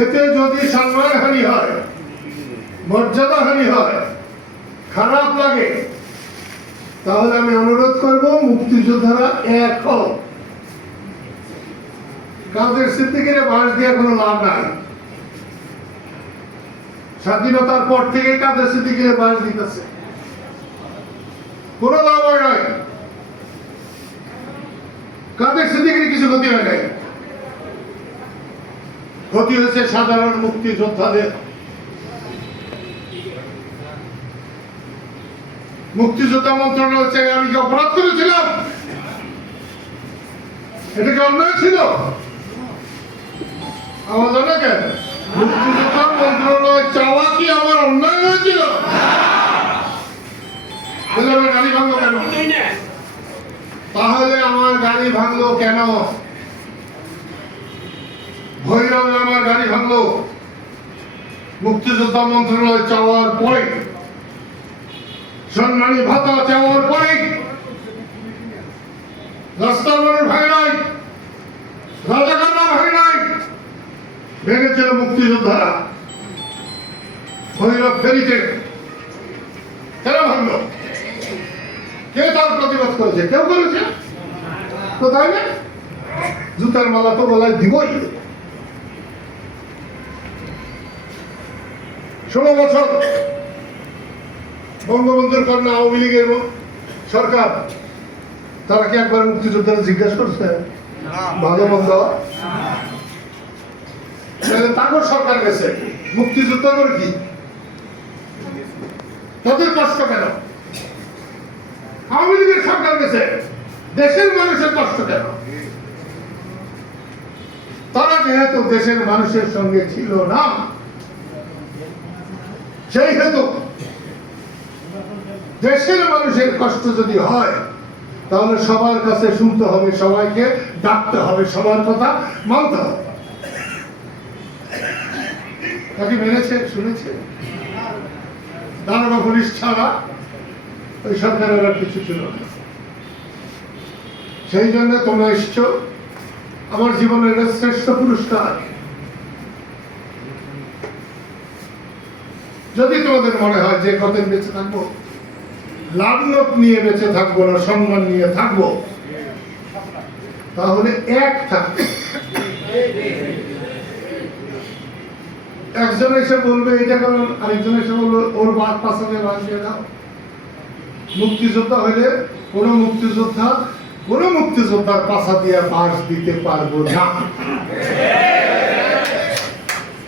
এতে যদি সম্মানহানি হয়, মর্যাদাহানি হয়, খারাপ লাগে, তাহলে আমি অনুরোধ করব মুক্তিযোদ্ধারা এক হোক কাদের সিদ্দিকের বাস দিয়ে কোনো লাভ নাই। স্বাধীনতার পর থেকে কাদের সিদ্দিকের বাস দিতেছে। কোনো লাভ হয় নাই। কাদের সিদ্দিকের কিছু ক্ষতি হয় নাই? ক্ষতি হয়েছে সাধারণ মুক্তিযোদ্ধাদের। মুক্তিযোদ্ধা মন্ত্রণালয় চাই আমি কি অপরাধ করেছিলাম, এটা কি অন্যায় ছিল? আমার জানা কেন মুক্তিযোদ্ধা মন্ত্রণালয় চাওয়া কি আমার অন্যায় হয়েছিল? তাহলে আমার গাড়ি ভাঙলো কেন তাহলে আমার গাড়ি ভাঙলো কেন ভৈরবে আমার গাড়ি ভাঙলো। মুক্তিযোদ্ধা মন্ত্রণালয় চাওয়ার পরে সম্মানী ভাতা চাওয়ার পরে রাস্তার মানুষ ভাঙে নাই ভাঙে নাই, ভেঙেছিল মুক্তিযোদ্ধারা ভৈরব ফেরিতে কেন ভাঙলো? কে তার প্রতিবাদ করেছে? কেউ করেছে? কোথায় না? জুতার মালা তো গলায় দিবই। ষোলো বছর বঙ্গবন্ধুর কন্যা আওয়ামী লীগের সরকার, তারা কি একবার মুক্তিযোদ্ধারা জিজ্ঞাসা করছে? ভালো মন্দ? তারপর সরকার গেছে। মুক্তিযুদ্ধ করে কি? তাদের কষ্ট কেন? আওয়ামী লীগের সরকার গেছে। দেশের মানুষের কষ্ট কেন? তারা যেহেতু দেশের মানুষের সঙ্গে ছিল না সেই হেতু দেশের মানুষের কষ্ট যদি হয়, তাহলে সবার কাছে শুনতে হবে, সবাইকে ডাকতে হবে, সবার কথা মানতে হবে। তাকে মেনেছে, শুনেছে? দারোগা পুলিশ ছাড়া ওই সরকারের আর কিছু ছিল না। সেই জন্য তোমরা এসছো, আমার জীবনের শ্রেষ্ঠ পুরস্কার। যদি তোমাদের মনে হয় যে কতদিন বেঁচে থাকব? লাভলোক নিয়ে বেঁচে থাকব না, সম্মান নিয়ে থাকব? তাহলে এক থাকবে একজন এসে বলবে এটা কারণ আরেকজন এসে বলবে ওর বাদ পাশাতে বাঁচিয়ে দাও। মুক্তিযোদ্ধা হলে কোন মুক্তিযোদ্ধা, কোন মুক্তিযোদ্ধার পাশা দিয়ে বাস দিতে পারব না।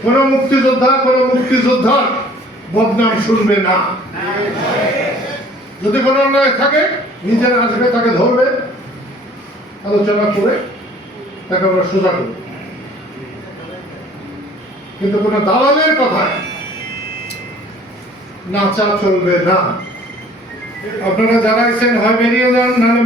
কোন মুক্তিযোদ্ধা, কোন মুক্তিযোদ্ধার বদনাম শুনবে না। যদি কোনো অন্যায় থাকে, নিজের আসবে, তাকে ধরবে। আলোচনা করে তাকে আমরা সোজা করব। কিন্তু কোনো দালালের কথায় নাচা চলবে না। আপনারা যারা এসেছেন হয় বেরিয়ে যান, নাহলে